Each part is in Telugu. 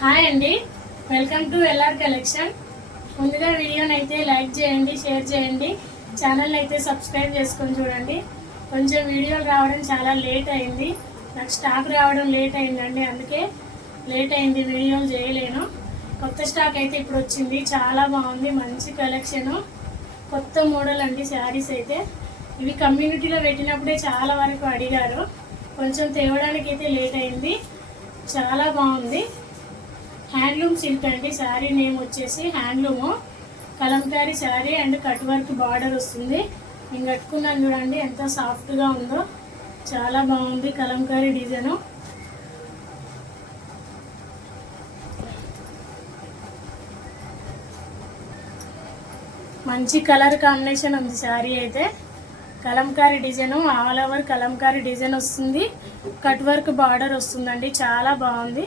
హాయ్ అండి, వెల్కమ్ టు ఎల్ఆర్ కలెక్షన్. ముందుగా వీడియోని అయితే లైక్ చేయండి, షేర్ చేయండి, ఛానల్ అయితే సబ్స్క్రైబ్ చేసుకొని చూడండి. కొంచెం వీడియోలు రావడం చాలా లేట్ అయింది, నాకు స్టాక్ రావడం లేట్ అయిందండి, అందుకే లేట్ అయింది, వీడియోలు చేయలేను. కొత్త స్టాక్ అయితే ఇప్పుడు వచ్చింది, చాలా బాగుంది, మంచి కలెక్షను, కొత్త మోడల్ అండి శారీస్ అయితే. ఇవి కమ్యూనిటీలో పెట్టినప్పుడే చాలా వరకు అడిగారు, కొంచెం తేవడానికి అయితే లేట్ అయింది. చాలా బాగుంది, హ్యాండ్లూమ్ సిల్క్ అండి. శారీ నేమ్ వచ్చేసి handloom, Kalamkari sari and cut work border వస్తుంది. నేను కట్టుకున్నాను చూడండి ఎంత సాఫ్ట్గా ఉందో, చాలా బాగుంది కలంకారీ డిజైను. మంచి కలర్ కాంబినేషన్ ఉంది శారీ అయితే. Kalamkari design, all over Kalamkari design వస్తుంది, కట్ వర్క్ బార్డర్ వస్తుందండి, చాలా బాగుంది.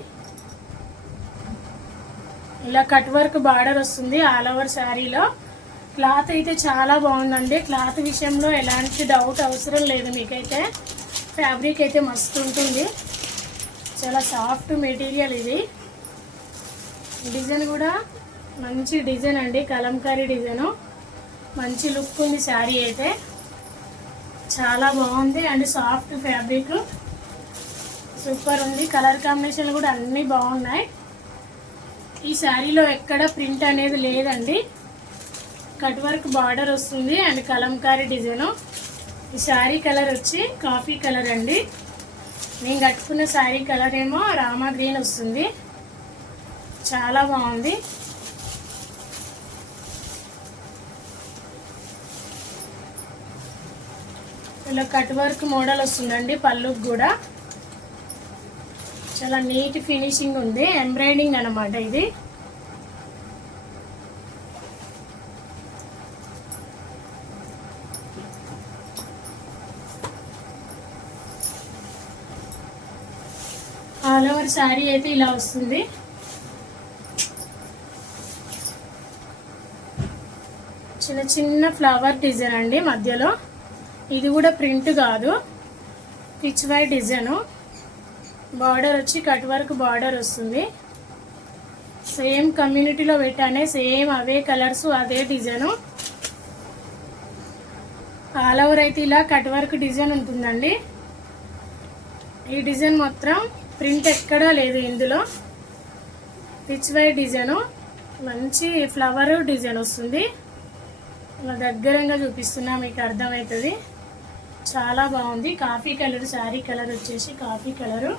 ఇలా కట్ వర్క్ బార్డర్ వస్తుంది ఆల్ ఓవర్ శారీలో. క్లాత్ అయితే చాలా బాగుందండి, క్లాత్ విషయంలో ఎలాంటి డౌట్ అవసరం లేదు మీకైతే. ఫ్యాబ్రిక్ అయితే మస్తు ఉంటుంది, చాలా సాఫ్ట్ మెటీరియల్ ఇది. డిజైన్ కూడా మంచి డిజైన్ అండి, కలంకారీ డిజైను, మంచి లుక్ ఉంది శారీ అయితే, చాలా బాగుంది అండ్ సాఫ్ట్ ఫ్యాబ్రిక్ సూపర్ ఉంది. కలర్ కాంబినేషన్ కూడా అన్నీ బాగున్నాయి. ఈ శారీలో ఎక్కడ ప్రింట్ అనేది లేదండి, కట్ వర్క్ బార్డర్ వస్తుంది అండ్ కలంకారీ డిజైను. ఈ శారీ కలర్ వచ్చి కాఫీ కలర్ అండి, నేను కట్టుకున్న శారీ కలర్ ఏమో రామా గ్రీన్ వస్తుంది, చాలా బాగుంది. ఇలా కట్ వర్క్ మోడల్ వస్తుందండి పళ్ళుకి కూడా, చాలా నీట్ ఫినిషింగ్ ఉంది, ఎంబ్రాయిడింగ్ అన్నమాట ఇది. ఆల్ ఓవర్ శారీ అయితే ఇలా వస్తుంది. చిన్న చిన్న ఫ్లవర్ డిజైన్ అండి మధ్యలో, ఇది కూడా ప్రింట్ కాదు, పిచ్ వైట్ డిజైను. బార్డర్ వచ్చి కట్ వర్క్ బార్డర్ వస్తుంది, సేమ్ కమ్యూనిటీలో పెట్టానే, సేమ్ అవే కలర్స్ అదే డిజైను. ఆల్ ఓవర్ అయితే ఇలా కట్ వర్క్ డిజైన్ ఉంటుందండి. ఈ డిజైన్ మొత్తం ప్రింట్ ఎక్కడా లేదు ఇందులో, పిచ్ వైట్ డిజైను, మంచి ఫ్లవర్ డిజైన్ వస్తుంది. ఇలా దగ్గరంగా చూపిస్తున్నా మీకు అర్థమవుతుంది, చాలా బాగుంది. కాఫీ కలర్ శారీ కలర్ వచ్చేసి కాఫీ కలరు.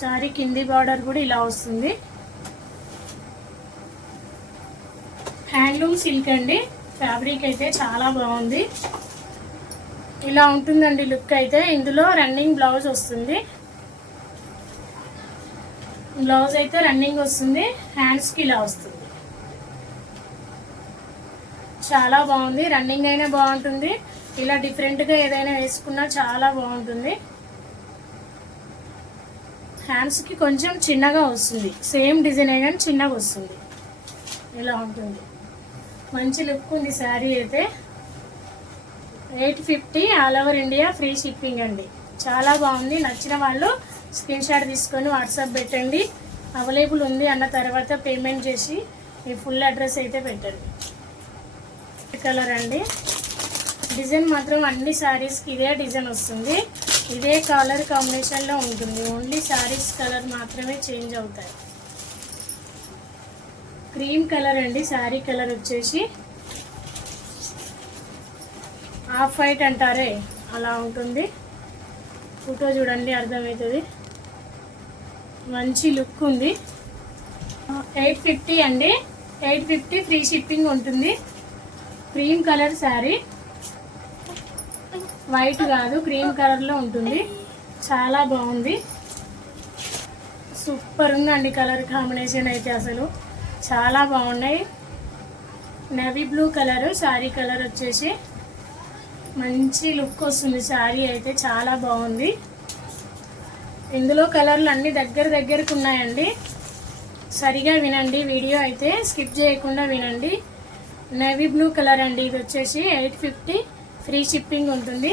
శారీ కింది బార్డర్ కూడా ఇలా వస్తుంది. హ్యాండ్లూమ్ సిల్క్ అండి, ఫ్యాబ్రిక్ అయితే చాలా బాగుంది. ఇలా ఉంటుందండి లుక్ అయితే. ఇందులో రన్నింగ్ బ్లౌజ్ వస్తుంది, బ్లౌజ్ అయితే రన్నింగ్ వస్తుంది, హ్యాండ్స్కి ఇలా వస్తుంది, చాలా బాగుంది. రన్నింగ్ అయినా బాగుంటుంది, ఇలా డిఫరెంట్గా ఏదైనా వేసుకున్నా చాలా బాగుంటుంది. హ్యాండ్స్కి కొంచెం చిన్నగా వస్తుంది, సేమ్ డిజైన్ కానీ చిన్నగా వస్తుంది, ఇలా ఉంటుంది. మంచి లుక్ ఉంది శారీ అయితే. 850 all over India, free shipping అండి, చాలా బాగుంది. నచ్చిన వాళ్ళు స్క్రీన్ షాట్ తీసుకొని వాట్సాప్ పెట్టండి, అవైలబుల్ ఉంది అన్న తర్వాత పేమెంట్ చేసి మీ ఫుల్ అడ్రస్ అయితే పెట్టండి. కలర్ అండి, డిజైన్ మాత్రం అన్ని శారీస్కి ఇదే డిజైన్ వస్తుంది, ఇదే కలర్ కాంబినేషన్లో ఉంటుంది, ఓన్లీ శారీస్ కలర్ మాత్రమే చేంజ్ అవుతాయి. క్రీమ్ కలర్ అండి, శారీ కలర్ వచ్చేసి ఆఫ్ వైట్ అంటారే అలా ఉంటుంది. ఫోటో చూడండి అర్థమవుతుంది, మంచి లుక్ ఉంది. 850 అండి, 850 ఫ్రీ షిప్పింగ్ ఉంటుంది. క్రీమ్ కలర్ శారీ, వైట్ కాదు క్రీమ్ కలర్లో ఉంటుంది, చాలా బాగుంది, సూపర్ ఉందండి కలర్ కాంబినేషన్ అయితే, అసలు చాలా బాగున్నాయి. Navy blue colour sari colour వచ్చేసి, మంచి లుక్ వస్తుంది శారీ అయితే, చాలా బాగుంది. ఇందులో కలర్లు అన్ని దగ్గరకు ఉన్నాయండి, సరిగా వినండి, వీడియో అయితే స్కిప్ చేయకుండా వినండి. నేవీ బ్లూ కలర్ అండి, ఇది వచ్చేసి 850 ఫ్రీ షిప్పింగ్ ఉంటుంది.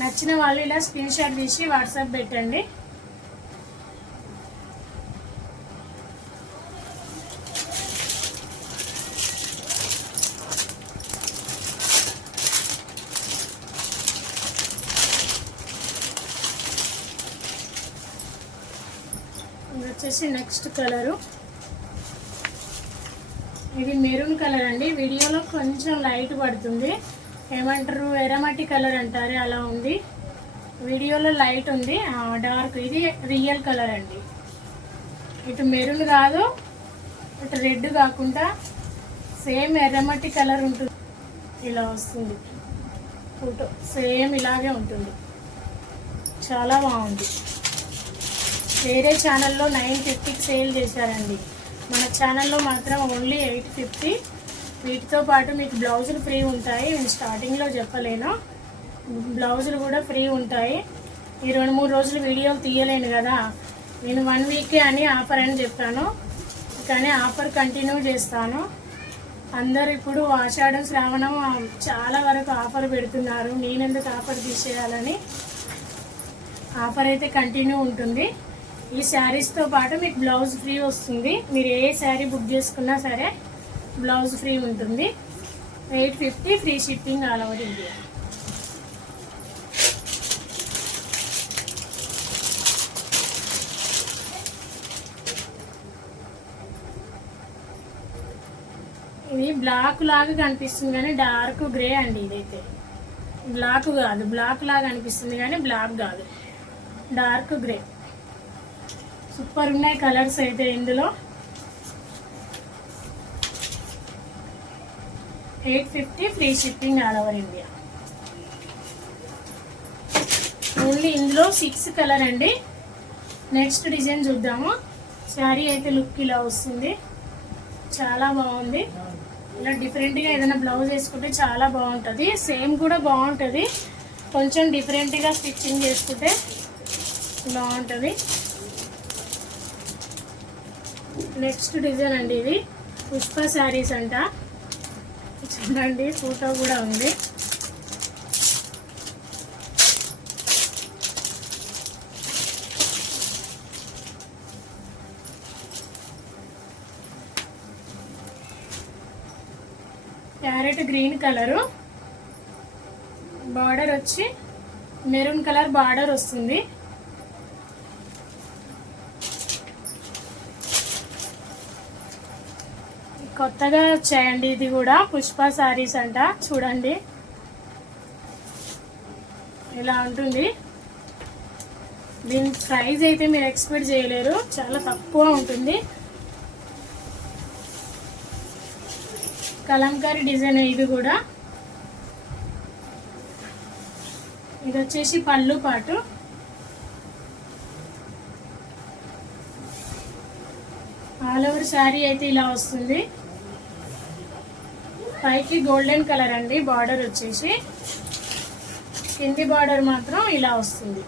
నచ్చిన వాళ్ళు ఇలా స్క్రీన్ షాట్ తీసి వాట్సాప్ పెట్టండి. ఇది వచ్చేసి నెక్స్ట్ కలరు. ఇది మెరూన్ కలర్ అండి. వీడియోలో కొంచెం లైట్ పడుతుంది, ఏమంటారు ఎర్రమట్టి కలర్ అంటారు, అలా ఉంది. వీడియోలో లైట్ ఉంది, డార్క్. ఇది రియల్ కలర్ అండి. ఇటు మెరూన్ కాదు, ఇటు రెడ్ కాకుండా సేమ్ ఎర్రమట్టి కలర్ ఉంటుంది. ఇలా వస్తుంది ఫోటో, సేమ్ ఇలాగే ఉంటుంది. చాలా బాగుంది. వేరే ఛానల్లో 950కి సేల్ చేశారండి. మన ఛానల్లో మాత్రం ఓన్లీ 850. వీటితో పాటు మీకు బ్లౌజులు ఫ్రీ ఉంటాయి. నేను స్టార్టింగ్లో చెప్పలేను, బ్లౌజులు కూడా ఫ్రీ ఉంటాయి. ఈ 2-3 రోజులు వీడియోలు తీయలేను కదా, నేను 1 వీకే అని ఆఫర్ అని చెప్పాను, కానీ ఆఫర్ కంటిన్యూ చేస్తాను. అందరు ఇప్పుడు ఆషాఢం శ్రావణం చాలా వరకు ఆఫర్ పెడుతున్నారు, నేనెందుకు ఆఫర్ తీసేయాలని. ఆఫర్ అయితే కంటిన్యూ ఉంటుంది. ఈ శారీస్తో పాటు మీకు బ్లౌజ్ ఫ్రీ వస్తుంది. మీరు ఏ శారీ బుక్ చేసుకున్నా సరే బ్లౌజ్ ఫ్రీ ఉంటుంది. 850, free shipping all over India. ఇది బ్లాక్ లాగా కనిపిస్తుంది కానీ డార్క్ గ్రే అండి. ఇదైతే బ్లాక్ కాదు, బ్లాక్ లాగా అనిపిస్తుంది కానీ బ్లాక్ కాదు, డార్క్ గ్రే. సూపర్ ఉన్నాయి కలర్స్ అయితే ఇందులో. 850, free shipping all over India. Only ఇందులో 6 కలర్ అండి. నెక్స్ట్ డిజైన్ చూద్దాము. శారీ అయితే లుక్ ఇలా వస్తుంది, చాలా బాగుంది. ఇలా డిఫరెంట్గా ఏదైనా బ్లౌజ్ వేసుకుంటే చాలా బాగుంటుంది. సేమ్ కూడా బాగుంటుంది, కొంచెం డిఫరెంట్గా స్టిచ్చింగ్ చేసుకుంటే బాగుంటుంది. నెక్స్ట్ డిజైన్ అండి. ఇది పుష్ప శారీస్ అంట. చూడండి ఫోటో కూడా ఉంది. ప్యారెట్ గ్రీన్ కలరు, బార్డర్ వచ్చి మెరూన్ కలర్ బార్డర్ వస్తుంది. కొత్తగా వచ్చాయండి. ఇది కూడా పుష్ప శారీస్ అంట. చూడండి ఇలా ఉంటుంది. దీని ప్రైస్ అయితే మీరు ఎక్స్పెక్ట్ చేయలేరు, చాలా తక్కువ ఉంటుంది. కలంకారీ డిజైన్ ఇది కూడా. ఇది వచ్చేసి పళ్ళు పాటు. ఆల్ ఓవర్ శారీ అయితే ఇలా వస్తుంది. పైకి గోల్డెన్ కలర్ అండి, బార్డర్ వచ్చేసి. కింది బార్డర్ మాత్రం ఇలా వస్తుంది.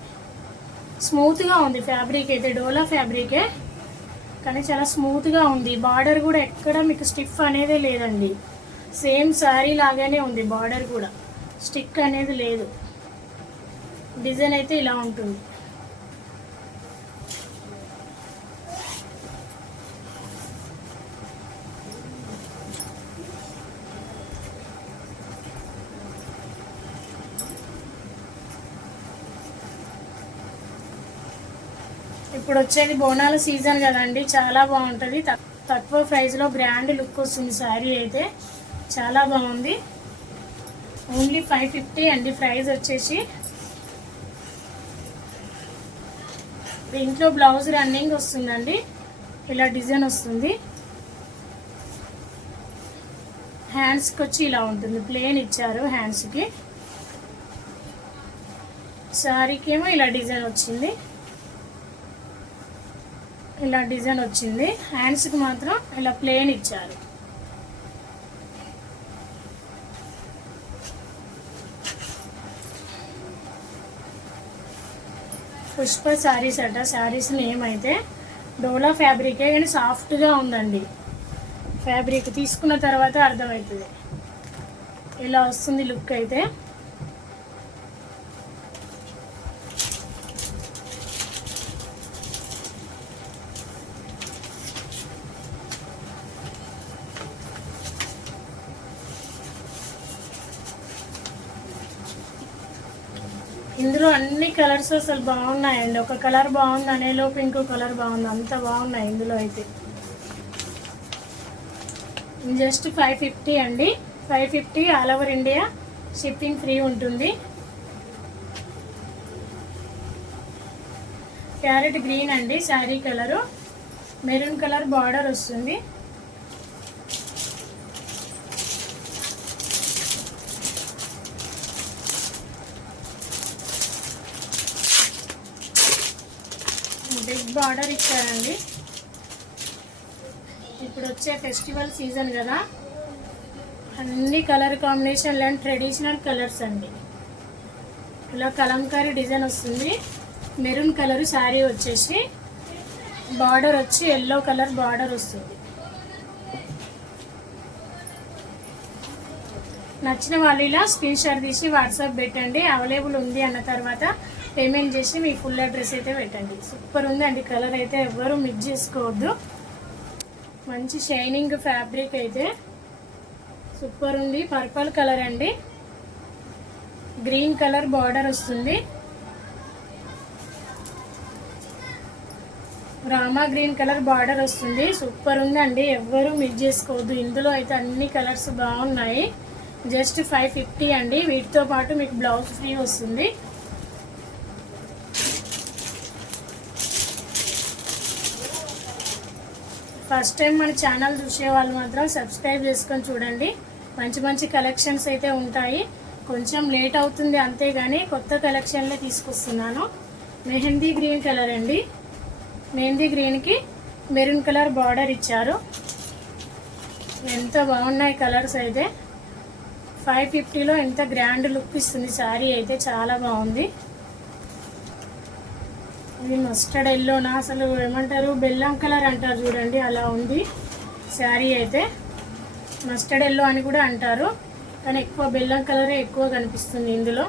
స్మూత్గా ఉంది ఫ్యాబ్రిక్ అయితే, డోలా ఫ్యాబ్రికే కానీ చాలా స్మూత్గా ఉంది. బార్డర్ కూడా ఎక్కడ మీకు స్టిఫ్ అనేది లేదండి, సేమ్ శారీ లాగానే ఉంది. బార్డర్ కూడా స్టిక్ అనేది లేదు. డిజైన్ అయితే ఇలా ఉంటుంది. ఇప్పుడు వచ్చేది బోనాల సీజన్ కదండి, చాలా బాగుంటుంది. తక్కువ ప్రైస్లో గ్రాండ్ లుక్ వస్తుంది. శారీ అయితే చాలా బాగుంది. ఓన్లీ 550 అండి ప్రైస్ వచ్చేసి. దీంట్లో బ్లౌజ్ రన్నింగ్ వస్తుందండి, ఇలా డిజైన్ వస్తుంది. హ్యాండ్స్కి వచ్చి ఇలా ఉంటుంది, ప్లేన్ ఇచ్చారు హ్యాండ్స్కి. శారీకి ఏమో ఇలా డిజైన్ వచ్చింది, ఇలా డిజైన్ వచ్చింది. హ్యాండ్స్కి మాత్రం ఇలా ప్లేన్ ఇచ్చారు. పుష్ప శారీస్ అట. శారీస్ నేమ్ అయితే డోలా ఫ్యాబ్రికే కానీ సాఫ్ట్గా ఉందండి. ఫ్యాబ్రిక్ తీసుకున్న తర్వాత అర్థమవుతుంది. ఇలా వస్తుంది లుక్ అయితే. ఇందులో అన్ని కలర్స్ అసలు బాగున్నాయండి. ఒక కలర్ బాగుంది అనేలోపు ఇంకో కలర్ బాగుంది, అంత బాగున్నాయి ఇందులో అయితే. జస్ట్ 550 అండి. 550 all over India shipping free ఉంటుంది. ప్యారెట్ గ్రీన్ అండి sari colour, maroon colour border వస్తుంది. బిగ్ బార్డర్ ఇచ్చారండి. ఇప్పుడు వచ్చే ఫెస్టివల్ సీజన్ కదా, అన్ని కలర్ కాంబినేషన్లు అండ్ ట్రెడిషనల్ కలర్స్ అండి. ఇలా కలంకారీ డిజైన్ వస్తుంది. మెరూన్ కలర్ శారీ వచ్చేసి బార్డర్ వచ్చి ఎల్లో కలర్ బార్డర్ వస్తుంది. నచ్చిన వాళ్ళు ఇలా స్క్రీన్ షాట్ తీసి వాట్సాప్ పెట్టండి. అవైలబుల్ ఉంది అన్న తర్వాత పేమెంట్ చేసి మీ ఫుల్ అడ్రస్ అయితే పెట్టండి. సూపర్ ఉందండి కలర్ అయితే, ఎవ్వరూ మిక్స్ చేసుకోవద్దు. మంచి షైనింగ్ ఫ్యాబ్రిక్ అయితే సూపర్ ఉంది. పర్పుల్ కలర్ అండి, గ్రీన్ కలర్ బార్డర్ వస్తుంది. రామా గ్రీన్ కలర్ బార్డర్ వస్తుంది. సూపర్ ఉందండి, ఎవ్వరూ మిక్స్ చేసుకోవద్దు. ఇందులో అయితే అన్ని కలర్స్ బాగున్నాయి. జస్ట్ 550 అండి. వీటితో పాటు మీకు బ్లౌజ్ ఫ్రీ వస్తుంది. ఫస్ట్ టైం మన ఛానల్ చూసే వాళ్ళు మాత్రం సబ్స్క్రైబ్ చేసుకొని చూడండి. మంచి మంచి కలెక్షన్స్ అయితే ఉంటాయి. కొంచెం లేట్ అవుతుంది అంతేగాని కొత్త కలెక్షన్లే తీసుకొస్తున్నాను. మెహందీ గ్రీన్ కలర్ అండి, మెహందీ గ్రీన్కి మెరూన్ కలర్ బార్డర్ ఇచ్చారు. ఎంత బాగున్నాయి కలర్స్ అయితే. 550లో ఎంత గ్రాండ్ లుక్ ఇస్తుంది శారీ అయితే, చాలా బాగుంది. ఇది మస్టర్డ్ ఎల్లోనా, అసలు ఏమంటారు బెల్లం కలర్ అంటారు చూడండి, అలా ఉంది శారీ అయితే. మస్టర్డ్ ఎల్లో అని కూడా అంటారు, కానీ ఎక్కువ బెల్లం కలరే ఎక్కువ కనిపిస్తుంది ఇందులో.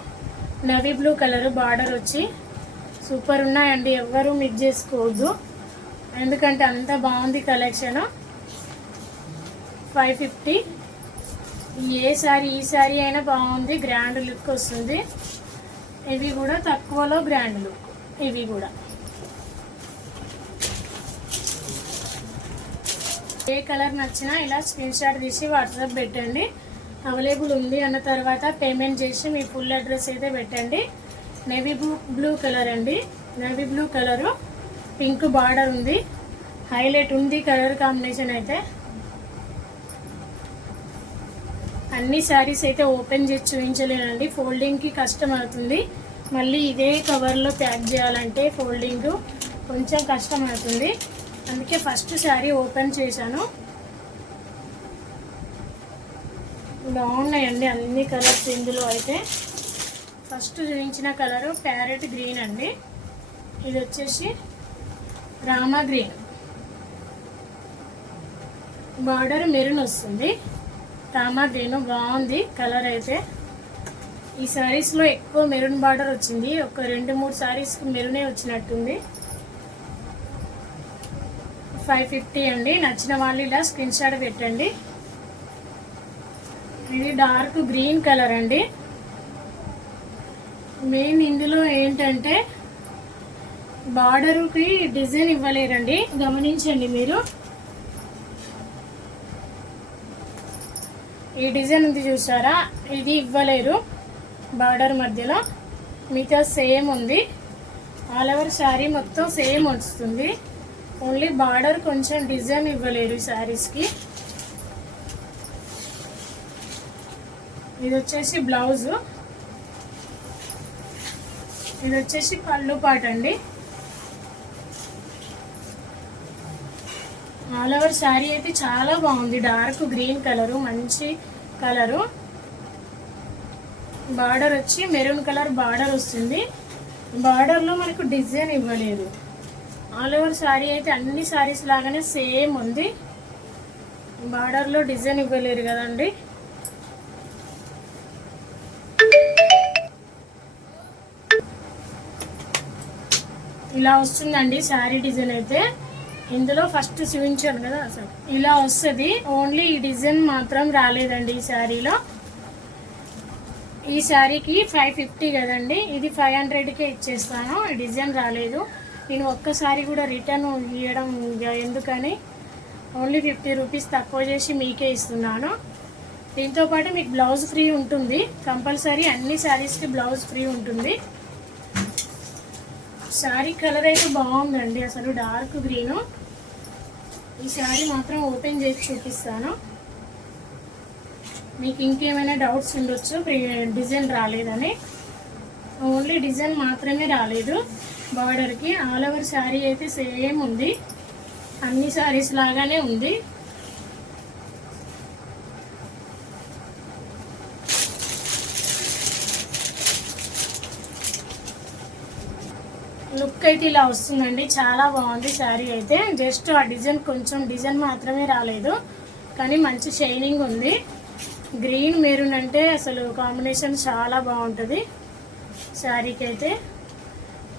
నవీ బ్లూ కలర్ బార్డర్ వచ్చి సూపర్ ఉన్నాయండి, ఎవ్వరూ మిక్స్ చేసుకోవద్దు ఎందుకంటే అంత బాగుంది కలెక్షన్. 550. ఏ శారీ ఈ శారీ అయినా బాగుంది, గ్రాండ్ లుక్ వస్తుంది. ఇవి కూడా తక్కువలో గ్రాండ్ లుక్. ఇవి కూడా ఏ కలర్ నచ్చినా ఇలా స్క్రీన్ షాట్ తీసి వాట్సాప్ పెట్టండి. అవైలబుల్ ఉంది అన్న తర్వాత పేమెంట్ చేసి మీ ఫుల్ అడ్రస్ అయితే పెట్టండి. నేవీ బ్లూ కలర్ అండి, navy blue colour pink border ఉంది. హైలైట్ ఉంది కలర్ కాంబినేషన్ అయితే. అన్ని శారీస్ అయితే ఓపెన్ చేసి చూపించలేనండి, ఫోల్డింగ్కి కష్టం అవుతుంది. మళ్ళీ ఇదే కవర్లో ప్యాక్ చేయాలంటే ఫోల్డింగ్ కొంచెం కష్టం అవుతుంది. అందుకే ఫస్ట్ శారీ ఓపెన్ చేశాను. బాగున్నాయండి అన్ని కలర్స్ ఇందులో అయితే. ఫస్ట్ చూపించిన కలరు ప్యారెట్ గ్రీన్ అండి, ఇది వచ్చేసి రామా గ్రీన్, బార్డర్ మెరూన్ వస్తుంది. రామా గ్రీన్ బాగుంది కలర్ అయితే. ఈ శారీస్లో ఎక్కువ మెరూన్ బార్డర్ వచ్చింది, ఒక 2-3 శారీస్కి మెరూనే వచ్చినట్టుంది. 550 అండి. నచ్చిన వాళ్ళు ఇలా స్క్రీన్ షాట్ పెట్టండి. ఇది డార్క్ గ్రీన్ కలర్ అండి. మెయిన్ ఇందులో ఏంటంటే బార్డర్కి డిజైన్ ఇవ్వలేరండి, గమనించండి మీరు. ఈ డిజైన్ ఉంది చూసారా, ఇది ఇవ్వలేరు బార్డర్ మధ్యలో. మిగతా సేమ్ ఉంది, ఆల్ ఓవర్ శారీ మొత్తం సేమ్ వస్తుంది. ఓన్లీ బార్డర్ కొంచెం డిజైన్ ఇవ్వలేరు ఈ శారీస్కి. ఇది వచ్చేసి బ్లౌజు, ఇది వచ్చేసి పళ్ళు పాట అండి. ఆల్ ఓవర్ శారీ అయితే చాలా బాగుంది, డార్క్ గ్రీన్ కలరు, మంచి కలరు. బార్డర్ వచ్చి మెరూన్ కలర్ బార్డర్ వస్తుంది. బార్డర్లో మనకు డిజైన్ ఇవ్వలేదు. ఆల్ ఓవర్ శారీ అయితే అన్ని శారీస్ లాగానే సేమ్ ఉంది, బార్డర్లో డిజైన్ ఇవ్వలేరు కదండి. ఇలా వస్తుందండి శారీ డిజైన్ అయితే. ఇందులో ఫస్ట్ చూపించాను కదా, అసలు ఇలా వస్తుంది. ఓన్లీ ఈ డిజైన్ మాత్రం రాలేదండి ఈ శారీలో. ఈ శారీకి 550 కదండి, ఇది 500కే ఇచ్చేస్తాను. డిజైన్ రాలేదు. నేను ఒక్కసారి కూడా రిటర్న్ ఇవ్వడం ఎందుకని ఓన్లీ 50 రూపీస్ తక్కువ చేసి మీకే ఇస్తున్నాను. దీంతోపాటు మీకు బ్లౌజ్ ఫ్రీ ఉంటుంది. కంపల్సరీ అన్ని శారీస్కి బ్లౌజ్ ఫ్రీ ఉంటుంది. శారీ కలర్ అయితే బాగుందండి, అసలు డార్క్ గ్రీను. ఈ శారీ మాత్రం ఓపెన్ చేసి చూపిస్తాను. మీకు ఇంకేమైనా డౌట్స్ ఉండొచ్చు డిజైన్ రాలేదని. ఓన్లీ డిజైన్ మాత్రమే రాలేదు బార్డర్కి. ఆల్ ఓవర్ శారీ అయితే సేమ్ ఉంది, అన్ని శారీస్ లాగానే ఉంది. లుక్ అయితే ఇలా వస్తుందండి, చాలా బాగుంది శారీ అయితే. జస్ట్ ఆ డిజైన్ కొంచెం డిజైన్ మాత్రమే రాలేదు, కానీ మంచి షైనింగ్ ఉంది. గ్రీన్ మెరూన్ అంటే అసలు కాంబినేషన్ చాలా బాగుంటుంది శారీకి అయితే.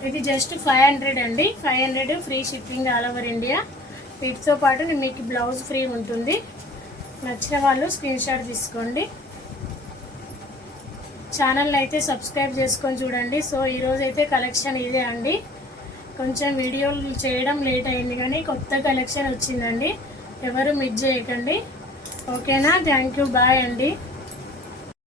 ఇది జస్ట్ 500 అండి, 500 free shipping all over India. వీటితో పాటు మీకు బ్లౌజ్ ఫ్రీ ఉంటుంది. నచ్చిన వాళ్ళు స్క్రీన్ షాట్ తీసుకోండి. ఛానల్ని అయితే సబ్స్క్రైబ్ చేసుకొని చూడండి. సో ఈరోజు అయితే కలెక్షన్ ఇదే అండి. కొంచెం వీడియోలు చేయడం లేట్ అయింది, కానీ కొత్త కలెక్షన్ వచ్చిందండి. ఎవరు మిస్ చేయకండి. ఓకేనా? థ్యాంక్ యూ, బాయ్ అండి.